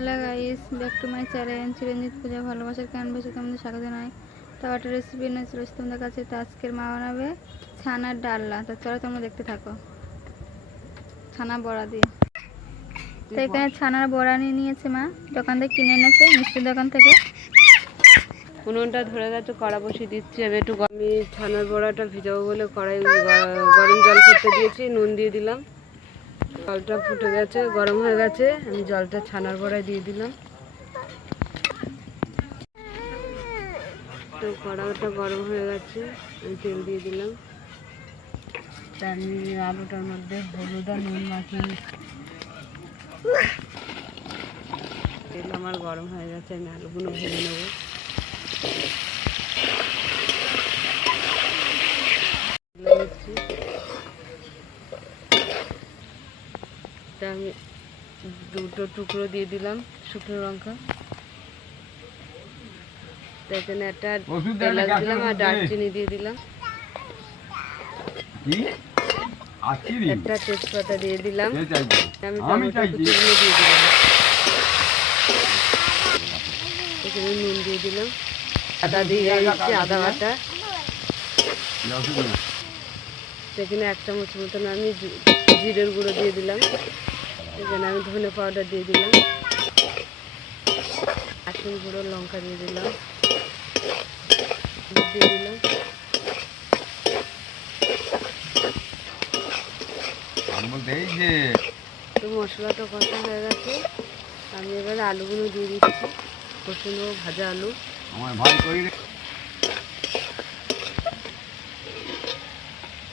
Hello guys, back to my channel Chiranjit Puja ভালোবাসার ক্যানভাসে তোমাদের স্বাগত জানাই। তো একটা রেসিপি নিয়ে চলে এসেছি তোমাদের কাছে। তো আজকের মা বানাবে ছানার ডালনা। তো চলো তোমরা দেখতে থাকো। ছানা বড়া দিয়ে, তো এখানে ছানার বড়া নিয়ে নিয়েছে মা, দোকান থেকে কিনে এনেছে, মিষ্টির দোকান থেকে। উনুনটা ধরে গেছে, কড়া বসিয়ে দিচ্ছি। আমি একটু আমি ছানার বড়াটা ভিজাবো বলে কড়াই গরম জল করতে দিয়েছি, নুন দিয়ে দিলাম। জলটা ফুটে গেছে, গরম হয়ে গেছে, আমি জলটা ছানার বড়ায় দিয়ে দিলাম। তো কড়াটা গরম হয়ে গেছে, আমি তেল দিয়ে দিলাম। তা আমি আলুটার মধ্যে হলুদ আর নুন মাখিয়ে তেল আমার গরম হয়ে গেছে, আমি আলুগুলো ভেজে নেবো। আমি দুটো টুকরো দিয়ে দিলাম শুকনো লঙ্কা, এখানে একটা এলাচ দিলাম আর দারচিনি দিয়ে দিলাম, একটা তেজপাতা দিয়ে দিলাম, আমি টমেটো কুচিগুলো দিয়ে দিলাম, এখানে নুন দিয়ে দিলাম, আদা দিয়ে দিচ্ছি, আদা বাটা, সেখানে 1 চামচ মতন আমি জিরের গুঁড়ো দিয়ে দিলাম, এখানে আমি ধনে পাউডার দিয়ে দিলাম, আসল গুঁড়ো লঙ্কা দিয়ে দিলাম, দিয়ে দিলাম। তো মশলাটা কষা হয়ে গেছে, আমি এবার আলুগুলো দিয়ে দিচ্ছি, কষে নেবো ভাজা আলু।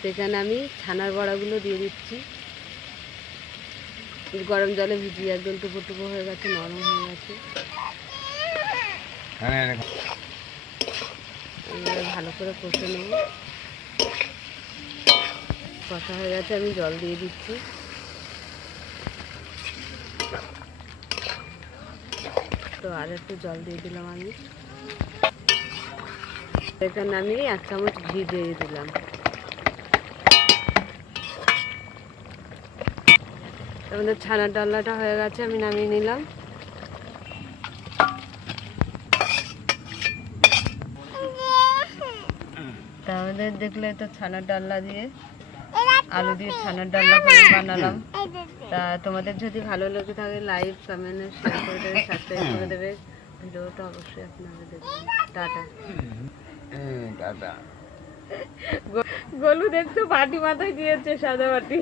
সেখানে আমি ছানার বড়াগুলো দিয়ে দিচ্ছি, গরম জলে ভিজিয়ে একদম টুকো টুকো হয়ে গেছে, নরম হয়ে গেছে। ভালো করে কষে নেব, কষা হয়ে গেছে, আমি জল দিয়ে দিচ্ছি। তো আর একটু জল দিয়ে দিলাম আমি, এখানে আমি 1 চামচ ঘি দিয়ে দিলাম। আমাদের ছানার ডালনাটা হয়ে গেছে, আমি নামিয়ে নিলাম। তা আমাদের দেখলে তো ছানার ডালনা দিয়ে আলু দিয়ে ছানার ডালনা করে বানালাম। তা তোমাদের যদি ভালো লেগে থাকে লাইক কমেন্ট শেয়ার করে দেবে, সাবস্ক্রাইব করে দেবে। ভিডিওটা অবশ্যই আপনারা দেখবেন। টাটা। গোলু দেখতো বাটি মাথায় দিয়েছে, সাদা বাটি।